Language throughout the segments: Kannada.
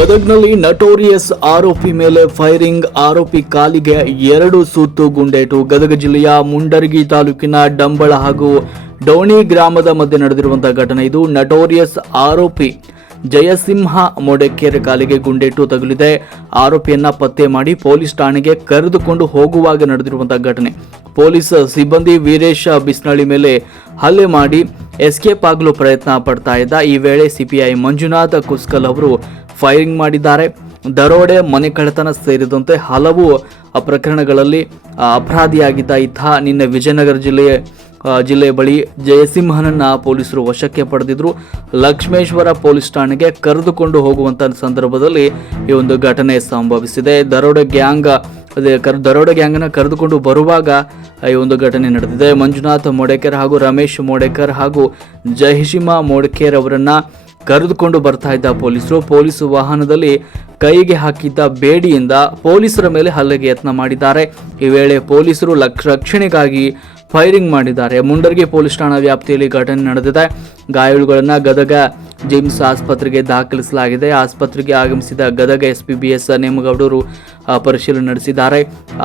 ಗದಗ್ನಲ್ಲಿ ನಟೋರಿಯಸ್ ಆರೋಪಿ ಮೇಲೆ ಫೈರಿಂಗ್ ಆರೋಪಿ ಕಾಲಿಗೆ ಎರಡು ಸುತ್ತು ಗುಂಡೇಟು. ಗದಗ ಜಿಲ್ಲೆಯ ಮುಂಡರಗಿ ತಾಲೂಕಿನ ಡಂಬಳ ಹಾಗೂ ಡೌಣಿ ಗ್ರಾಮದ ಮಧ್ಯೆ ನಡೆದಿರುವಂತಹ ಘಟನೆ ಇದು. ನಟೋರಿಯಸ್ ಆರೋಪಿ ಜಯಸಿಂಹ ಮೊಡೆಕೆರೆ ಕಾಲಿಗೆ ಗುಂಡೇಟು ತಗುಲಿದೆ. ಆರೋಪಿಯನ್ನ ಪತ್ತೆ ಮಾಡಿ ಪೊಲೀಸ್ ಠಾಣೆಗೆ ಕರೆದುಕೊಂಡು ಹೋಗುವಾಗ ನಡೆದಿರುವಂತಹ ಘಟನೆ. ಪೊಲೀಸ್ ಸಿಬ್ಬಂದಿ ವೀರೇಶ ಬಿಸ್ನಳ್ಳಿ ಮೇಲೆ ಹಲ್ಲೆ ಮಾಡಿ ಎಸ್ಕೇಪ್ ಆಗಲು ಪ್ರಯತ್ನ ಪಡ್ತಾ ಇದ್ದ. ಈ ವೇಳೆ ಸಿಪಿಐ ಮಂಜುನಾಥ ಕುಸ್ಕಲ್ ಅವರು ಫೈರಿಂಗ್ ಮಾಡಿದ್ದಾರೆ. ದರೋಡೆ, ಮನೆ ಕಳ್ಳತನ ಸೇರಿದಂತೆ ಹಲವು ಪ್ರಕರಣಗಳಲ್ಲಿ ಅಪರಾಧಿಯಾಗಿದ್ದ ಈತ ನಿನ್ನೆ ವಿಜಯನಗರ ಜಿಲ್ಲೆಯ ಜಿಲ್ಲೆ ಬಳಿ ಜಯಸಿಂಹನನ್ನ ಪೊಲೀಸರು ವಶಕ್ಕೆ ಪಡೆದಿದ್ರು. ಲಕ್ಷ್ಮೇಶ್ವರ ಪೊಲೀಸ್ ಠಾಣೆಗೆ ಕರೆದುಕೊಂಡು ಹೋಗುವಂತ ಸಂದರ್ಭದಲ್ಲಿ ಈ ಒಂದು ಘಟನೆ ಸಂಭವಿಸಿದೆ. ದರೋಡೆ ಗ್ಯಾಂಗ್ ದರೋಡೆ ಗ್ಯಾಂಗ್ನ ಕರೆದುಕೊಂಡು ಬರುವಾಗ ಈ ಒಂದು ಘಟನೆ ನಡೆದಿದೆ. ಮಂಜುನಾಥ್ ಮೋಡೇಕರ್ ಹಾಗೂ ರಮೇಶ್ ಮೋಡೇಕರ್ ಹಾಗೂ ಜಯಸಿಂಹ ಮೋಡಕೇರ್ ಅವರನ್ನ ಕರೆದುಕೊಂಡು ಬರ್ತಾ ಇದ್ದ ಪೊಲೀಸರು ಪೊಲೀಸ್ ವಾಹನದಲ್ಲಿ ಕೈಗೆ ಹಾಕಿದ್ದ ಬೇಡಿಯಿಂದ ಪೊಲೀಸರ ಮೇಲೆ ಹಲ್ಲೆಗೆ ಯತ್ನ ಮಾಡಿದ್ದಾರೆ. ಈ ವೇಳೆ ಪೊಲೀಸರು ಲಕ್ಷ ರಕ್ಷಣೆಗಾಗಿ ಫೈರಿಂಗ್ ಮಾಡಿದ್ದಾರೆ. ಮುಂಡರ್ಗಿ ಪೊಲೀಸ್ ಠಾಣಾ ವ್ಯಾಪ್ತಿಯಲ್ಲಿ ಘಟನೆ ನಡೆದಿದೆ. ಗಾಯಾಳುಗಳನ್ನು ಗದಗ ಜಿಮ್ಸ್ ಆಸ್ಪತ್ರೆಗೆ ದಾಖಲಿಸಲಾಗಿದೆ. ಆಸ್ಪತ್ರೆಗೆ ಆಗಮಿಸಿದ Gadag S P B S ನೇಮಗೌಡರು ಪರಿಶೀಲನೆ ನಡೆಸಿದ್ದಾರೆ.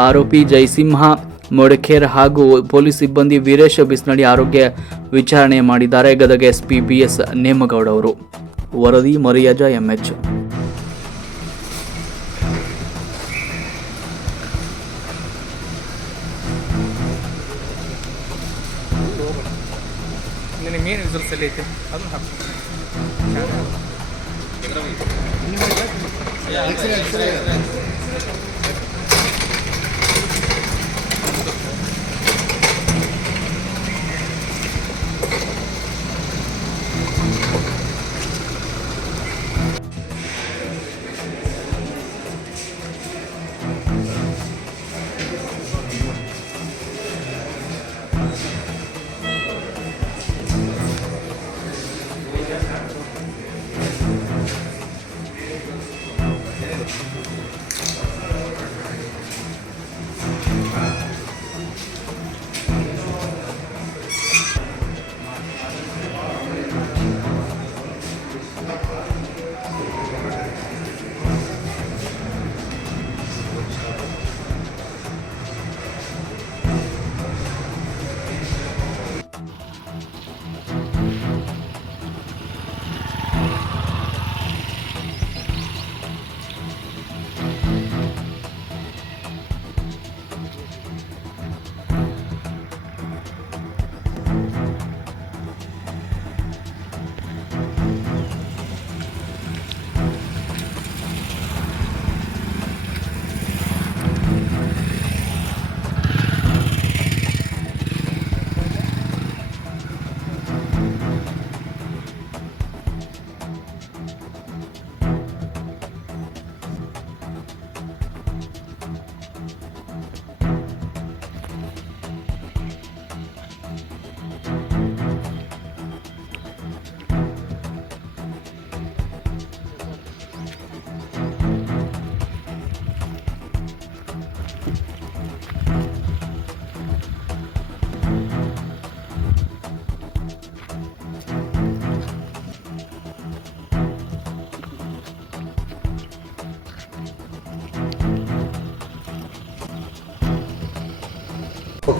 ಆರೋಪಿ ಜಯಸಿಂಹ ಮೊಡಖೇರ್ ಹಾಗೂ ಪೊಲೀಸ್ ಸಿಬ್ಬಂದಿ ವೀರೇಶ ಬಿಸ್ನಳ್ಳಿ ಆರೋಗ್ಯ ವಿಚಾರಣೆ ಮಾಡಿದ್ದಾರೆ. Gadag SP B S Nemagouda ಅವರು. ವರದಿ ಮರಿಯಾಜ ಎಂಎಚ್. ನಿನಗೆ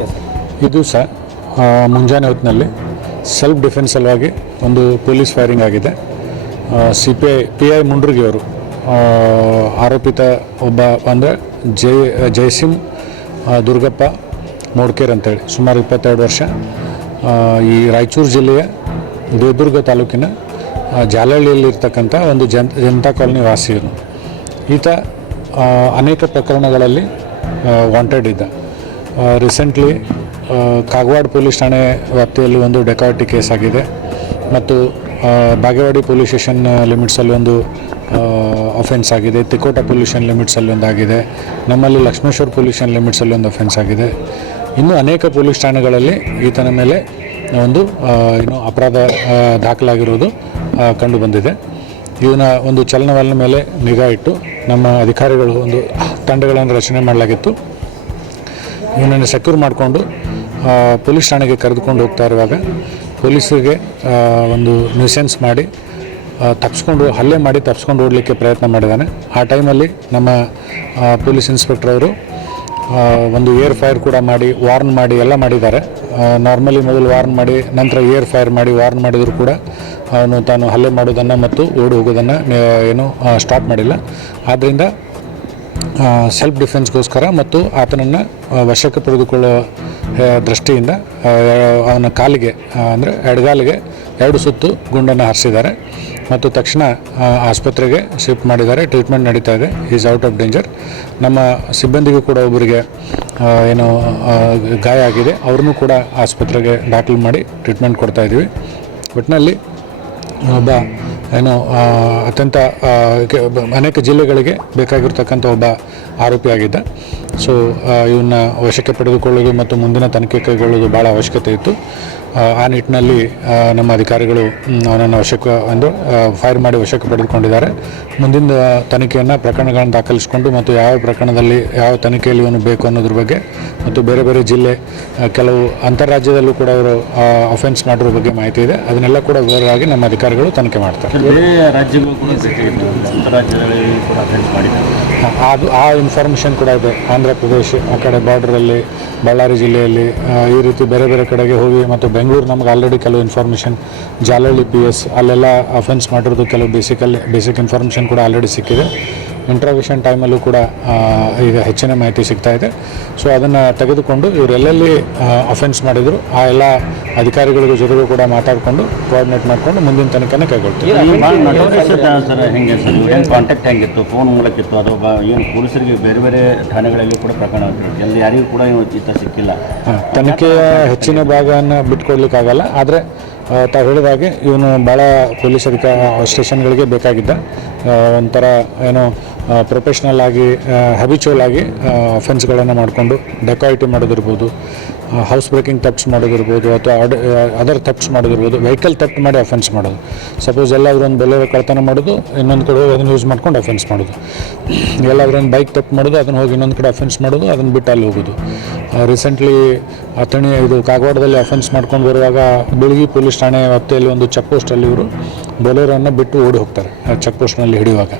ಅದನ್ನ ಹಾಕು ಇದು ಸ ಮುಂಜಾನೆ ಹೊತ್ತಿನಲ್ಲಿ ಸೆಲ್ಫ್ ಡಿಫೆನ್ಸ್ ಸಲುವಾಗಿ ಒಂದು ಪೊಲೀಸ್ ಫೈರಿಂಗ್ ಆಗಿದೆ. C P I P I ಮುಂಡ್ರಿಗಿಯವರು ಆರೋಪಿತ ಒಬ್ಬ ಅಂದರೆ ಜೈ ಜಯಸಿಂಗ್ ದುರ್ಗಪ್ಪ ಮೋಡ್ಕೇರ್ ಅಂತೇಳಿ, ಸುಮಾರು ಇಪ್ಪತ್ತೆರಡು ವರ್ಷ. ಈ ರಾಯಚೂರು ಜಿಲ್ಲೆಯ ದೇವದುರ್ಗ ತಾಲೂಕಿನ ಜಾಲಹಳ್ಳಿಯಲ್ಲಿರ್ತಕ್ಕಂಥ ಒಂದು ಜನ್, ಜನತಾ ಕಾಲೋನಿ ವಾಸಿಯನು ಈತ ಅನೇಕ ಪ್ರಕರಣಗಳಲ್ಲಿ ವಾಂಟೆಡ್ ಇದ್ದ. ರೀಸೆಂಟ್ಲಿ ಕಾಗವಾಡ ಪೊಲೀಸ್ ಠಾಣೆ ವ್ಯಾಪ್ತಿಯಲ್ಲಿ ಒಂದು ಡೆಕಾರ್ಟಿ ಕೇಸ್ ಆಗಿದೆ. ಮತ್ತು ಬಾಗೇವಾಡಿ ಪೊಲೀಸ್ ಸ್ಟೇಷನ್ ಲಿಮಿಟ್ಸಲ್ಲಿ ಒಂದು ಅಫೆನ್ಸ್ ಆಗಿದೆ. ತಿಕೋಟ ಪೊಲ್ಯೂಷನ್ ಲಿಮಿಟ್ಸಲ್ಲಿ ಒಂದು ಆಗಿದೆ. ನಮ್ಮಲ್ಲಿ ಲಕ್ಷ್ಮೇಶ್ವರ ಪೊಲ್ಯೂಷನ್ ಲಿಮಿಟ್ಸಲ್ಲಿ ಒಂದು ಅಫೆನ್ಸ್ ಆಗಿದೆ. ಇನ್ನೂ ಅನೇಕ ಪೊಲೀಸ್ ಠಾಣೆಗಳಲ್ಲಿ ಈತನ ಮೇಲೆ ಒಂದು ಏನು ಅಪರಾಧ ದಾಖಲಾಗಿರೋದು ದಾಖಲಾಗಿರುವುದು ಆ, ಕಂಡು ಬಂದಿದೆ. ಇವನ ಒಂದು ಚಲನವಲನ ಮೇಲೆ ನಿಗಾ ಇಟ್ಟು ನಮ್ಮ ಅಧಿಕಾರಿಗಳು ಒಂದು ತಂಡಗಳನ್ನು ರಚನೆ ಮಾಡಲಾಗಿತ್ತು. ಇವನನ್ನು ಸೆಕ್ಯೂರ್ ಮಾಡಿಕೊಂಡು ಪೊಲೀಸ್ ಠಾಣೆಗೆ ಕರೆದುಕೊಂಡು ಹೋಗ್ತಾ ಇರುವಾಗ ಪೊಲೀಸರಿಗೆ ಒಂದು ನ್ಯೂಸೆನ್ಸ್ ಮಾಡಿ ತಪ್ಪಿಸ್ಕೊಂಡು ಹಲ್ಲೆ ಮಾಡಿ ತಪ್ಪಿಸ್ಕೊಂಡು ಓಡಲಿಕ್ಕೆ ಪ್ರಯತ್ನ ಮಾಡಿದ್ದಾನೆ ಆ ಟೈಮಲ್ಲಿ ನಮ್ಮ ಪೊಲೀಸ್ ಇನ್ಸ್ಪೆಕ್ಟರ್ ಅವರು ಒಂದು ಏರ್ ಫೈರ್ ಕೂಡ ಮಾಡಿ, ವಾರ್ನ್ ಮಾಡಿ, ಎಲ್ಲ ಮಾಡಿದ್ದಾರೆ. ನಾರ್ಮಲಿ ಮೊದಲು ವಾರ್ನ್ ಮಾಡಿ, ನಂತರ ಏರ್ ಫೈರ್ ಮಾಡಿ, ವಾರ್ನ್ ಮಾಡಿದರೂ ಕೂಡ ಅವನು ತಾನು ಹಲ್ಲೆ ಮಾಡೋದನ್ನು ಮತ್ತು ಓಡಿ ಹೋಗೋದನ್ನು ಏನು ಸ್ಟಾಪ್ ಮಾಡಿಲ್ಲ. ಆದ್ದರಿಂದ ಸೆಲ್ಫ್ ಡಿಫೆನ್ಸ್ಗೋಸ್ಕರ ಮತ್ತು ಆತನನ್ನು ವಶಕ್ಕೆ ಪಡೆದುಕೊಳ್ಳುವ ದೃಷ್ಟಿಯಿಂದ ಅವನ ಕಾಲಿಗೆ ಅಂದರೆ ಎಡಗಾಲಿಗೆ ಎರಡು ಸುತ್ತು ಗುಂಡನ್ನು ಹಾರಿಸಿದ್ದಾರೆ. ಮತ್ತು ತಕ್ಷಣ ಆಸ್ಪತ್ರೆಗೆ ಶಿಫ್ಟ್ ಮಾಡಿದ್ದಾರೆ. ಟ್ರೀಟ್ಮೆಂಟ್ ನಡೀತಾ ಇದೆ. ಈಸ್ ಔಟ್ ಆಫ್ ಡೇಂಜರ್ ನಮ್ಮ ಸಿಬ್ಬಂದಿಗೂ ಕೂಡ ಒಬ್ಬರಿಗೆ ಏನು ಗಾಯ ಆಗಿದೆ. ಅವ್ರನ್ನೂ ಕೂಡ ಆಸ್ಪತ್ರೆಗೆ ದಾಖಲು ಮಾಡಿ ಟ್ರೀಟ್ಮೆಂಟ್ ಕೊಡ್ತಾ ಇದ್ದೀವಿ. ಒಟ್ಟಿನಲ್ಲಿ ಒಬ್ಬ ಏನು ಅತ್ಯಂತ ಅನೇಕ ಜಿಲ್ಲೆಗಳಿಗೆ ಬೇಕಾಗಿರ್ತಕ್ಕಂಥ ಒಬ್ಬ ಆರೋಪಿಯಾಗಿದ್ದ ಸೊ ಇವನ್ನ ವಶಕ್ಕೆ ಪಡೆದುಕೊಳ್ಳೋದು ಮತ್ತು ಮುಂದಿನ ತನಿಖೆ ಕೈಗೊಳ್ಳೋದು ಭಾಳ ಅವಶ್ಯಕತೆ ಇತ್ತು. ಆ, ನಿಟ್ಟಿನಲ್ಲಿ ನಮ್ಮ ಅಧಿಕಾರಿಗಳು ಅವನನ್ನು ವಶಕ್ಕೆ ಒಂದು ಫೈರ್ ಮಾಡಿ ವಶಕ್ಕೆ ಪಡೆದುಕೊಂಡಿದ್ದಾರೆ. ಮುಂದಿನ ತನಿಖೆಯನ್ನು ಪ್ರಕರಣಗಳನ್ನು ದಾಖಲಿಸಿಕೊಂಡು ಮತ್ತು ಯಾವ ಪ್ರಕರಣದಲ್ಲಿ ಯಾವ ತನಿಖೆಯಲ್ಲಿ ಇವನು ಬೇಕು ಅನ್ನೋದ್ರ ಬಗ್ಗೆ ಮತ್ತು ಬೇರೆ ಬೇರೆ ಜಿಲ್ಲೆ ಕೆಲವು ಅಂತಾರಾಜ್ಯದಲ್ಲೂ ಕೂಡ ಅವರು ಅಫೆನ್ಸ್ ಮಾಡಿರೋ ಬಗ್ಗೆ ಮಾಹಿತಿ ಇದೆ. ಅದನ್ನೆಲ್ಲ ಕೂಡ ವಿವರವಾಗಿ ನಮ್ಮ ಅಧಿಕಾರಿಗಳು ತನಿಖೆ ಮಾಡ್ತಾರೆ. ಅದು ಆ ಇನ್ಫಾರ್ಮೇಷನ್ ಕೂಡ ಇದೆ. ಆಂಧ್ರ ಪ್ರದೇಶ ಆ ಕಡೆ ಬಾರ್ಡ್ರಲ್ಲಿ ಬಳ್ಳಾರಿ ಜಿಲ್ಲೆಯಲ್ಲಿ ಈ ರೀತಿ ಬೇರೆ ಬೇರೆ ಕಡೆಗೆ ಹೋಗಿ ಮತ್ತು ಬೆಂಗಳೂರು ನಮ್ಗೆ ಆಲ್ರೆಡಿ ಕೆಲವು ಇನ್ಫಾರ್ಮೇಷನ್ ಜಾಲಹಳ್ಳಿ ಪಿ ಎಸ್ ಅಲ್ಲೆಲ್ಲ ಅಫೆನ್ಸ್ ಮಾಡಿರೋದು ಕೆಲವು ಬೇಸಿಕಲ್ಲಿ ಬೇಸಿಕ್ ಇನ್ಫಾರ್ಮೇಷನ್ ಕೂಡ ಆಲ್ರೆಡಿ ಸಿಕ್ಕಿದೆ. ಇಂಟ್ರಾವಿಷನ್ ಟೈಮಲ್ಲೂ ಕೂಡ ಈಗ ಹೆಚ್ಚಿನ ಮಾಹಿತಿ ಸಿಗ್ತಾ ಇದೆ. ಸೊ ಅದನ್ನು ತೆಗೆದುಕೊಂಡು ಇವರೆಲ್ಲೆಲ್ಲಿ ಅಫೆನ್ಸ್ ಮಾಡಿದರು ಆ ಎಲ್ಲ ಅಧಿಕಾರಿಗಳ ಜೊತೆಗೂ ಕೂಡ ಮಾತಾಡಿಕೊಂಡು ಕೋಆರ್ಡಿನೇಟ್ ಮಾಡಿಕೊಂಡು ಮುಂದಿನ ತನಿಖೆನ ಕೈಗೊಳ್ತೀವಿ. ಕಾಂಟ್ಯಾಕ್ಟ್ ಹೆಂಗಿತ್ತು? ಫೋನ್ ಮೂಲಕ ಇತ್ತು ಅದು ಏನು ಪೊಲೀಸರಿಗೆ ಬೇರೆ ಬೇರೆ ಠಾಣೆಗಳಲ್ಲಿ ಕೂಡ ಪ್ರಕರಣ. ಎಲ್ಲಿ ಯಾರಿಗೂ ಕೂಡ ಇವ ಈತ ಸಿಕ್ಕಿಲ್ಲ. ತನಿಖೆಯ ಹೆಚ್ಚಿನ ಭಾಗವನ್ನು ಬಿಟ್ಕೊಡ್ಲಿಕ್ಕಾಗಲ್ಲ ಆದರೆ ತಾವು ಹೇಳಿದ ಹಾಗೆ ಇವನು ಭಾಳ ಪೊಲೀಸ್ ಅಧಿಕ ಸ್ಟೇಷನ್ಗಳಿಗೆ ಬೇಕಾಗಿದ್ದ ಒಂಥರ ಏನು ಪ್ರೊಫೆಷ್ನಲ್ ಆಗಿ ಹ್ಯಾಬಿಚುವಲ್ ಆಗಿ ಅಫೆನ್ಸ್ಗಳನ್ನು ಮಾಡಿಕೊಂಡು ಡೆಕಾಯಿಟಿ ಮಾಡೋದಿರ್ಬೋದು. ಹೌಸ್ ಬ್ರೇಕಿಂಗ್ ತಪ್ಸ್ ಮಾಡೋದಿರ್ಬೋದು ಅಥವಾ ಅದರ್ ತಪ್ಸ್ ಮಾಡೋದಿರ್ಬೋದು ವೆಹಿಕಲ್ ತಪ್ಪು ಮಾಡಿ ಅಫೆನ್ಸ್ ಮಾಡೋದು. ಸಪೋಸ್ ಎಲ್ಲಾದರೂ ಒಂದು ಬೆಲೆ ಕಳ್ತನ ಮಾಡೋದು, ಇನ್ನೊಂದು ಕಡೆ ಹೋಗಿ ಅದನ್ನು ಯೂಸ್ ಮಾಡ್ಕೊಂಡು ಅಫೆನ್ಸ್ ಮಾಡೋದು. ಎಲ್ಲಾದರೂ ಒಂದು ಬೈಕ್ ತಪ್ಪು ಮಾಡೋದು, ಅದನ್ನು ಹೋಗಿ ಇನ್ನೊಂದು ಕಡೆ ಅಫೆನ್ಸ್ ಮಾಡೋದು, ಅದನ್ನು ಬಿಟ್ಟು ಅಲ್ಲಿ ಹೋಗೋದು. ರೀಸೆಂಟ್ಲಿ ಅಥಣಿ ಇದು ಕಾಗವಾಡದಲ್ಲಿ ಅಫೆನ್ಸ್ ಮಾಡ್ಕೊಂಡು ಬರುವಾಗ ಬೆಳಗಿ ಪೊಲೀಸ್ ಠಾಣೆ ವ್ಯಾಪ್ತಿಯಲ್ಲಿ ಒಂದು ಚೆಕ್ ಪೋಸ್ಟಲ್ಲಿ ಇವರು ಬೊಲೆರೋವನ್ನು ಬಿಟ್ಟು ಓಡಿ ಹೋಗ್ತಾರೆ, ಆ ಚೆಕ್ ಪೋಸ್ಟ್ನಲ್ಲಿ ಹಿಡಿಯುವಾಗ.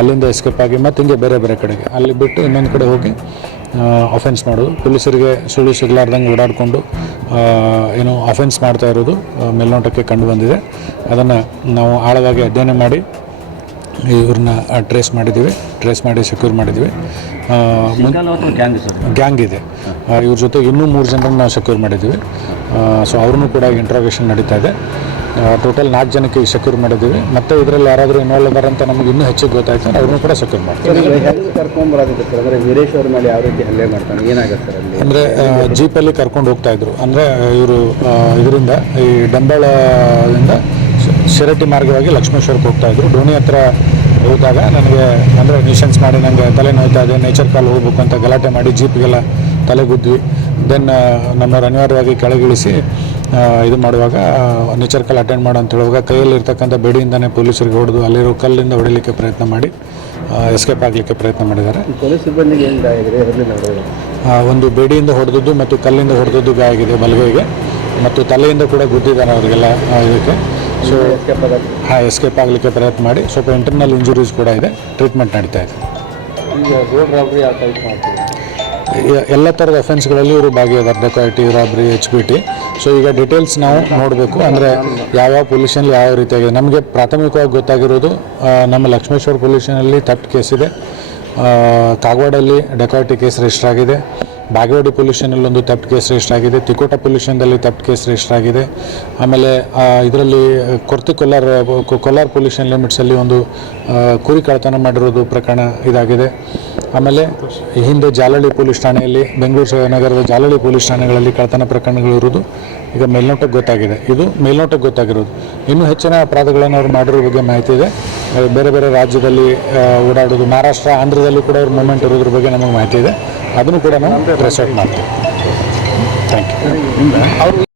ಅಲ್ಲಿಂದ ಎಸ್ಕೇಪ್ ಆಗಿ ಮತ್ತು ಹಿಂಗೆ ಬೇರೆ ಬೇರೆ ಕಡೆಗೆ. ಅಲ್ಲಿ ಬಿಟ್ಟು ಇನ್ನೊಂದು ಕಡೆ ಹೋಗಿ ಅಫೆನ್ಸ್ ಮಾಡೋದು. ಪೊಲೀಸರಿಗೆ ಸುಳ್ಳು ಸಿಗಲಾರ್ದಂಗೆ ಓಡಾಡಿಕೊಂಡು ಏನು ಅಫೆನ್ಸ್ ಮಾಡ್ತಾ ಇರೋದು ಮೇಲ್ನೋಟಕ್ಕೆ ಕಂಡು ಬಂದಿದೆ. ಅದನ್ನು ನಾವು ಆಳವಾಗಿ ಅಧ್ಯಯನ ಮಾಡಿ ಇವ್ರನ್ನ ಟ್ರೇಸ್ ಮಾಡಿದ್ದೀವಿ ಟ್ರೇಸ್ ಮಾಡಿ ಸೆಕ್ಯೂರ್ ಮಾಡಿದ್ದೀವಿ. Gang sir. ಗ್ಯಾಂಗ್ ಇದೆ. ಇವ್ರ ಜೊತೆ ಇನ್ನೂ ಮೂರು ಜನರನ್ನ ನಾವು ಸೆಕ್ಯೂರ್ ಮಾಡಿದ್ದೀವಿ. ಸೊ ಅವ್ರನ್ನೂ ಕೂಡ ಇಂಟ್ರಾಗೇಷನ್ ನಡೀತಾ ಇದೆ. ಟೋಟಲ್ ನಾಲ್ಕು ಜನಕ್ಕೆ ಸೆಕ್ಯೂರ್ ಮಾಡಿದ್ದೀವಿ. ಮತ್ತು ಇದರಲ್ಲಿ ಯಾರಾದರೂ ಇನ್ವಾಲ್ವ್ ಅದಾರ ಅಂತ ನಮಗೆ ಇನ್ನೂ ಹೆಚ್ಚಿಗೆ ಗೊತ್ತಾಯ್ತು. ಅವ್ರನ್ನೂ ಕೂಡ ಸೆಕ್ಯೂರ್ ಮಾಡ್ತೀವಿ. ಅಂದರೆ ವೀರೇಶ್ ಅವ್ರ ಯಾವ ರೀತಿ ಹಲ್ಲೆ ಮಾಡ್ತಾನೆ ಏನಾಗುತ್ತೆ ಸರ್ ಅಲ್ಲಿ? ಅಂದರೆ ಜೀಪಲ್ಲಿ ಕರ್ಕೊಂಡು ಹೋಗ್ತಾ ಇದ್ರು. ಅಂದರೆ ಇವರು ಇದರಿಂದ ಈ ಡಂಬಳದಿಂದ ಶಿರಟ್ಟಿ ಮಾರ್ಗವಾಗಿ ಲಕ್ಷ್ಮೇಶ್ವರಕ್ಕೆ ಹೋಗ್ತಾ ಇದ್ರು. ಡೋಣಿ ಹತ್ರ ಹೋದಾಗ ನನಗೆ ಅಂದರೆ ನ್ಯೂಷನ್ಸ್ ಮಾಡಿ ನನಗೆ ತಲೆ ನೋಯ್ತಾ ಇದೆ ನೇಚರ್ ಕಾಲ್ ಹೋಗ್ಬೇಕು ಅಂತ ಗಲಾಟೆ ಮಾಡಿ ಜೀಪ್ಗೆಲ್ಲ ತಲೆ ಗುದ್ವಿ ದೆನ್ ನಮ್ಮವ್ರು ಅನಿವಾರ್ಯವಾಗಿ ಕೆಳಗಿಳಿಸಿ ಇದು ಮಾಡುವಾಗ ನೇಚರ್ ಕಾಲ್ ಅಟೆಂಡ್ ಮಾಡೋ ಅಂತ ಹೇಳುವಾಗ ಕೈಯಲ್ಲಿ ಇರ್ತಕ್ಕಂಥ ಬೆಡಿಯಿಂದನೇ ಪೊಲೀಸರಿಗೆ ಹೊಡೆದು ಅಲ್ಲಿರೋ ಕಲ್ಲಿಂದ ಹೊಡಿಲಿಕ್ಕೆ ಪ್ರಯತ್ನ ಮಾಡಿ ಎಸ್ಕೇಪ್ ಆಗಲಿಕ್ಕೆ ಪ್ರಯತ್ನ ಮಾಡಿದ್ದಾರೆ. ಒಂದು ಬೇಡಿಯಿಂದ ಹೊಡೆದದ್ದು ಮತ್ತು ಕಲ್ಲಿಂದ ಹೊಡೆದದ್ದು ಗಾಯ ಆಗಿದೆ ಬಲಗೈಗೆ ಮತ್ತು ತಲೆಯಿಂದ ಕೂಡ ಗುದ್ದಿದ್ದಾರೆ ಅವರಿಗೆಲ್ಲ ಇದಕ್ಕೆ. ಸೊ ಹಾಂ ಎಸ್ಕೇಪ್ ಆಗಲಿಕ್ಕೆ ಪ್ರಯತ್ನ ಮಾಡಿ. ಸ್ವಲ್ಪ ಇಂಟರ್ನಲ್ ಇಂಜುರೀಸ್ ಕೂಡ ಇದೆ. ಟ್ರೀಟ್ಮೆಂಟ್ ನಡೀತಾ ಇದೆ. ಎಲ್ಲ ಥರದ ಅಫೆನ್ಸ್ಗಳಲ್ಲಿ ಇವರು ಭಾಗಿಯಾದ dacoity robbery H P T so ಈಗ ಡೀಟೇಲ್ಸ್ ನಾವು ನೋಡಬೇಕು. ಅಂದರೆ ಯಾವ್ಯಾವ ಪೊಲ್ಯೂಷನಲ್ಲಿ ಯಾವ ರೀತಿಯಾಗಿದೆ. ನಮಗೆ ಪ್ರಾಥಮಿಕವಾಗಿ ಗೊತ್ತಾಗಿರೋದು ನಮ್ಮ ಲಕ್ಷ್ಮೇಶ್ವರ ಪೊಲ್ಯೂಷನಲ್ಲಿ ಥೆಫ್ಟ್ ಕೇಸ್ ಇದೆ. ಕಾಗವಾಡಲ್ಲಿ ಡೆಕಾಯಿಟಿ ಕೇಸ್ ರಿಜಿಸ್ಟರ್ ಆಗಿದೆ. ಬಾಗೇವಾಡಿ ಪೊಲ್ಯೂಷನಲ್ಲಿ ಒಂದು ತಪ್ಪು ಕೇಸ್ ರಿಜಿಸ್ಟರ್ ಆಗಿದೆ. ತಿಕೋಟ ಪೊಲ್ಯೂಷನ್ದಲ್ಲಿ ತಪ್ಪು ಕೇಸ್ ರಿಜಿಸ್ಟರ್ ಆಗಿದೆ. ಆಮೇಲೆ ಇದರಲ್ಲಿ, ಕೊರ್ತಿ ಕೊಲ್ಲಾರ್ ಕೊಲ್ಲಾರ್ ಪೊಲ್ಯೂಷನ್ ಲಿಮಿಟ್ಸಲ್ಲಿ ಒಂದು ಕೂರಿ ಕಳ್ಳತನ ಮಾಡಿರೋದು ಪ್ರಕರಣ ಇದಾಗಿದೆ. ಆಮೇಲೆ, ಹಿಂದೆ ಜಾಲಹಳ್ಳಿ ಪೊಲೀಸ್ ಠಾಣೆಯಲ್ಲಿ, ಬೆಂಗಳೂರು ನಗರದ ಜಾಲಹಳ್ಳಿ ಪೊಲೀಸ್ ಠಾಣೆಗಳಲ್ಲಿ ಕಳ್ಳತನ ಪ್ರಕರಣಗಳು ಇರುವುದು ಈಗ ಮೇಲ್ನೋಟಕ್ಕೆ ಗೊತ್ತಾಗಿದೆ. ಇದು ಮೇಲ್ನೋಟಕ್ಕೆ ಗೊತ್ತಾಗಿರೋದು. ಇನ್ನೂ ಹೆಚ್ಚಿನ ಅಪರಾಧಗಳನ್ನು ಅವರು ಮಾಡಿರೋ ಬಗ್ಗೆ ಮಾಹಿತಿ ಇದೆ. ಬೇರೆ ಬೇರೆ ರಾಜ್ಯದಲ್ಲಿ ಓಡಾಡೋದು ಮಹಾರಾಷ್ಟ್ರ ಆಂಧ್ರದಲ್ಲಿ ಕೂಡ ಅವ್ರ ಮೂಮೆಂಟ್ ಇರೋದ್ರ ಬಗ್ಗೆ ನಮಗೆ ಮಾಹಿತಿ ಇದೆ. ಅದನ್ನು ಕೂಡ ನಾವು ಟ್ರೇಸ್ ಔಟ್ ಮಾಡ್ತೀವಿ. Thank you